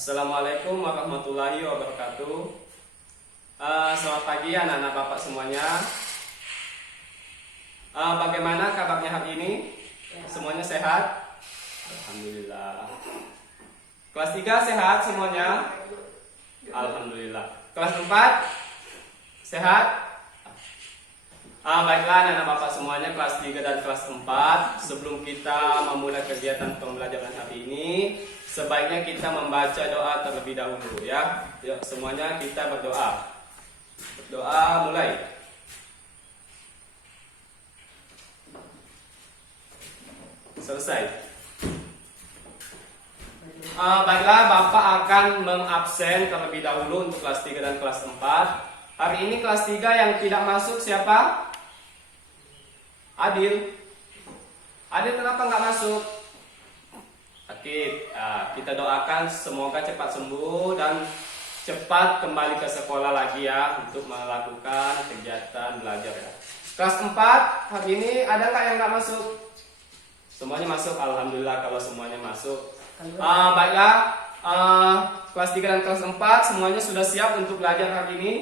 Assalamualaikum warahmatullahi wabarakatuh. Selamat pagi anak-anak bapak semuanya. Bagaimana kabarnya hari ini? Semuanya sehat? Alhamdulillah. Kelas 3 sehat semuanya? Alhamdulillah. Kelas 4 sehat? Baiklah anak-anak bapak semuanya, kelas 3 dan kelas 4. Sebelum kita memulai kegiatan pembelajaran hari ini, sebaiknya kita membaca doa terlebih dahulu ya. Yuk semuanya kita berdoa. Berdoa mulai. Selesai. Baiklah, Bapak akan mengabsen terlebih dahulu untuk kelas 3 dan kelas 4. Hari ini kelas 3 yang tidak masuk siapa? Adil. Adil kenapa nggak masuk? Sakit. Kita doakan semoga cepat sembuh dan cepat kembali ke sekolah lagi ya untuk melakukan kegiatan belajar ya. Kelas 4 hari ini ada nggak yang nggak masuk? Semuanya masuk, alhamdulillah kalau semuanya masuk. Baiklah, kelas 3 dan kelas 4 semuanya sudah siap untuk belajar hari ini?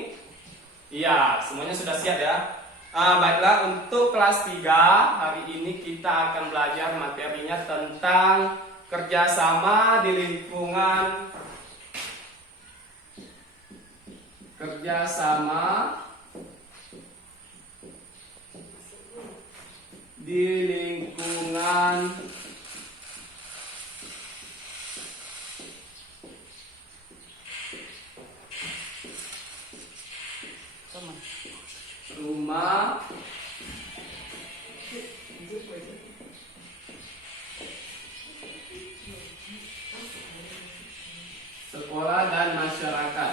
Iya, semuanya sudah siap ya. Baiklah, untuk kelas 3 hari ini kita akan belajar materinya tentang kerjasama di lingkungan rumah, sekolah dan masyarakat.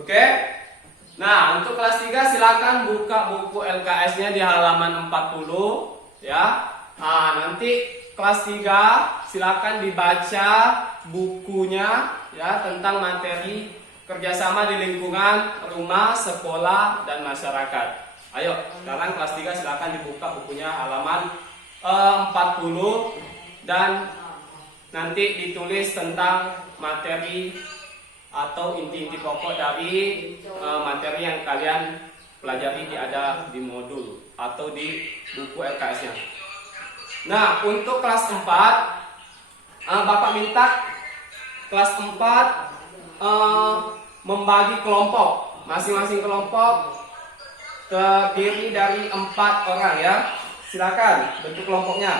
Oke. Nah, untuk kelas 3 silakan buka buku LKS-nya di halaman 40 ya. Nanti kelas 3 silakan dibaca bukunya ya tentang materi kerjasama di lingkungan rumah, sekolah, dan masyarakat. Ayo, sekarang kelas 3 silakan dibuka bukunya halaman 40 dan nanti ditulis tentang materi atau inti-inti pokok dari materi yang kalian pelajari ada di modul atau di buku LKS-nya. Nah, untuk kelas 4 Bapak minta kelas 4 membagi kelompok. Masing-masing kelompok terdiri dari 4 orang ya. Silakan bentuk kelompoknya.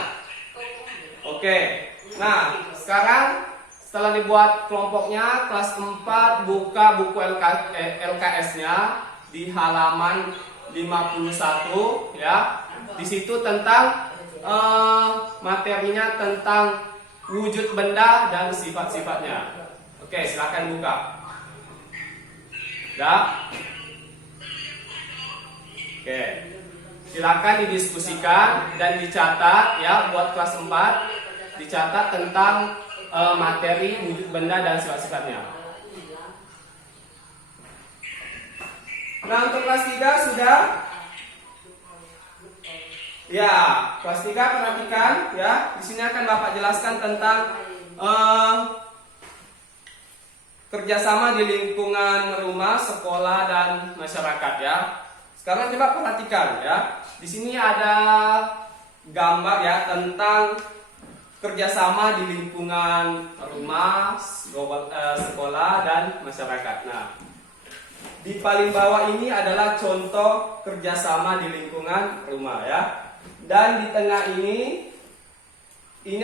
Oke. Nah, sekarang setelah dibuat kelompoknya, kelas 4 buka buku LKS-nya di halaman 51 ya. Di situ tentang materinya tentang wujud benda dan sifat-sifatnya. Oke, silakan buka. Ya. Oke. Silakan didiskusikan dan dicatat ya buat kelas 4. Dicatat tentang materi wujud benda dan sifat-sifatnya. Nah, untuk kelas 3 sudah? Ya, kelas 3 perhatikan ya. Di sini akan Bapak jelaskan tentang kerjasama di lingkungan rumah, sekolah, dan masyarakat ya. Sekarang coba perhatikan ya. Di sini ada gambar ya tentang kerjasama di lingkungan rumah, sekolah, dan masyarakat. Nah, di paling bawah ini adalah contoh kerjasama di lingkungan rumah ya. Dan di tengah ini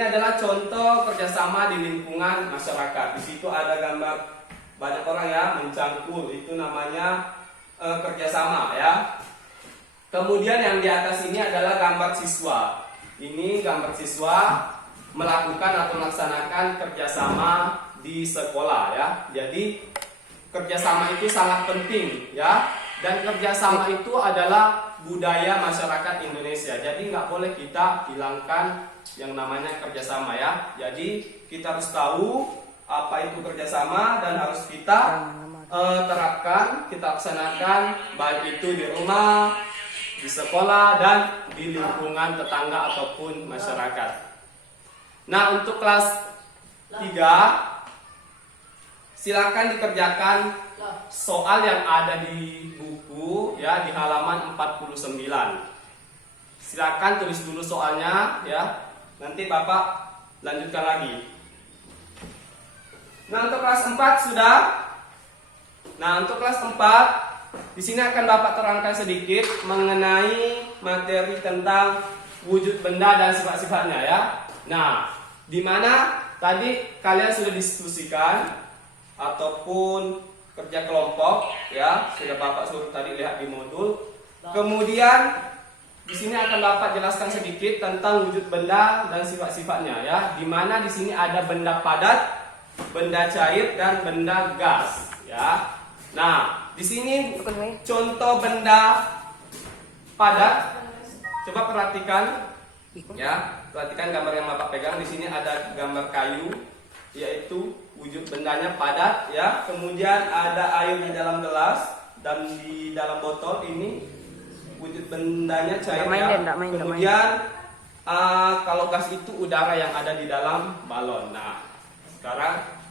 adalah contoh kerjasama di lingkungan masyarakat. Di situ ada gambar banyak orang ya mencangkul, itu namanya kerjasama ya. Kemudian yang di atas ini adalah gambar siswa. Ini gambar siswa melakukan atau melaksanakan kerjasama di sekolah ya. Jadi kerjasama itu sangat penting ya. Dan kerjasama itu adalah budaya masyarakat Indonesia. Jadi nggak boleh kita hilangkan yang namanya kerjasama ya. Jadi kita harus tahu apa itu kerjasama dan harus kita terapkan, kita laksanakan baik itu di rumah, di sekolah dan di lingkungan tetangga ataupun masyarakat. Nah, untuk kelas 3 silakan dikerjakan soal yang ada di buku ya, di halaman 49. Silakan tulis dulu soalnya ya. Nanti Bapak lanjutkan lagi. Nah, untuk kelas 4 sudah. Nah, untuk kelas 4 di sini akan Bapak terangkan sedikit mengenai materi tentang wujud benda dan sifat-sifatnya ya. Nah, di mana tadi kalian sudah diskusikan ataupun kerja kelompok ya, sudah Bapak suruh tadi lihat di modul. Kemudian di sini akan Bapak jelaskan sedikit tentang wujud benda dan sifat-sifatnya ya. Di mana di sini ada benda padat, benda cair dan benda gas ya. Nah, di sini contoh benda padat. Coba perhatikan ya, perhatikan gambar yang Bapak pegang. Di sini ada gambar kayu, yaitu wujud bendanya padat ya. Kemudian ada air di dalam gelas dan di dalam botol, ini wujud bendanya cair ya. Kemudian kalau gas itu udara yang ada di dalam balon. Nah, sekarang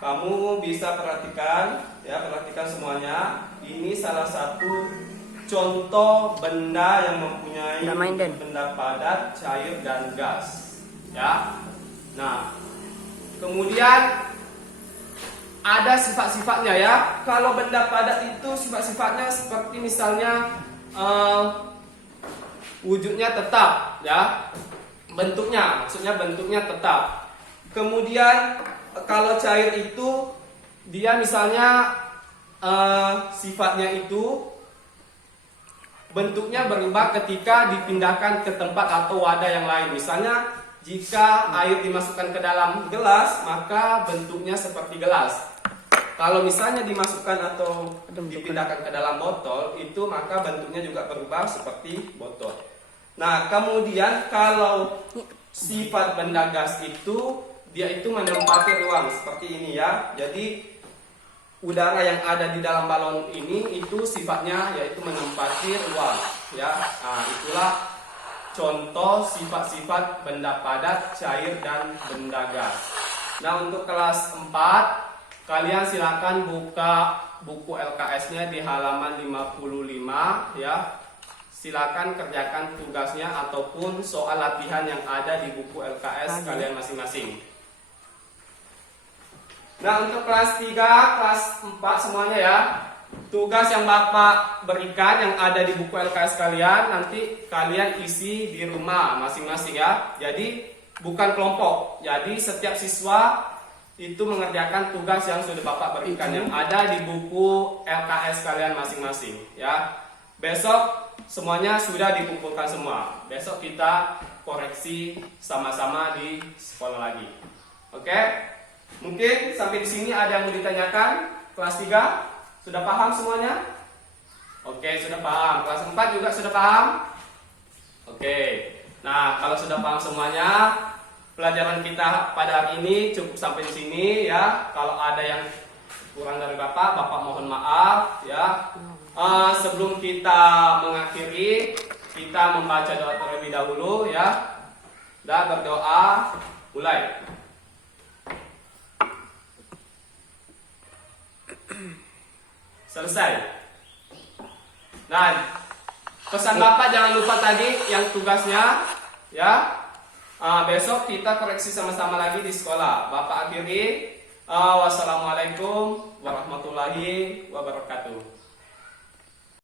kamu bisa perhatikan ya, perhatikan semuanya. Ini salah satu contoh benda yang mempunyai benda padat, cair dan gas ya. Nah, kemudian ada sifat-sifatnya ya. Kalau benda padat itu sifat-sifatnya seperti misalnya wujudnya tetap ya, bentuknya, maksudnya bentuknya tetap. Kemudian kalau cair itu dia misalnya sifatnya itu bentuknya berubah ketika dipindahkan ke tempat atau wadah yang lain. Misalnya jika air dimasukkan ke dalam gelas, maka bentuknya seperti gelas. Kalau misalnya dimasukkan atau dipindahkan ke dalam botol, itu maka bentuknya juga berubah seperti botol. Nah, kemudian kalau sifat benda gas itu, dia itu menempati ruang seperti ini ya. Jadi udara yang ada di dalam balon ini itu sifatnya yaitu menempati ruang ya. Nah, itulah contoh sifat-sifat benda padat, cair dan benda gas. Nah, untuk kelas 4 kalian silakan buka buku LKS-nya di halaman 55 ya. Silakan kerjakan tugasnya ataupun soal latihan yang ada di buku LKS kalian masing-masing. Nah, untuk kelas 3, kelas 4 semuanya ya. Tugas yang Bapak berikan yang ada di buku LKS kalian nanti kalian isi di rumah masing-masing ya. Jadi bukan kelompok. Jadi setiap siswa itu mengerjakan tugas yang sudah Bapak berikan yang ada di buku LKS kalian masing-masing ya. Besok semuanya sudah dikumpulkan semua. Besok kita koreksi sama-sama di sekolah lagi. Oke? Mungkin sampai di sini ada yang mau ditanyakan? Kelas 3 sudah paham semuanya? Oke, sudah paham. Kelas 4 juga sudah paham? Oke. Nah, kalau sudah paham semuanya, pelajaran kita pada hari ini cukup sampai di sini ya. Kalau ada yang kurang dari Bapak mohon maaf ya. Sebelum kita mengakhiri, kita membaca doa terlebih dahulu ya. Dan berdoa, mulai. Selesai. Nah, pesan Bapak jangan lupa tadi yang tugasnya ya. Besok kita koreksi sama-sama lagi di sekolah. Bapak akhiri. Wassalamualaikum warahmatullahi wabarakatuh.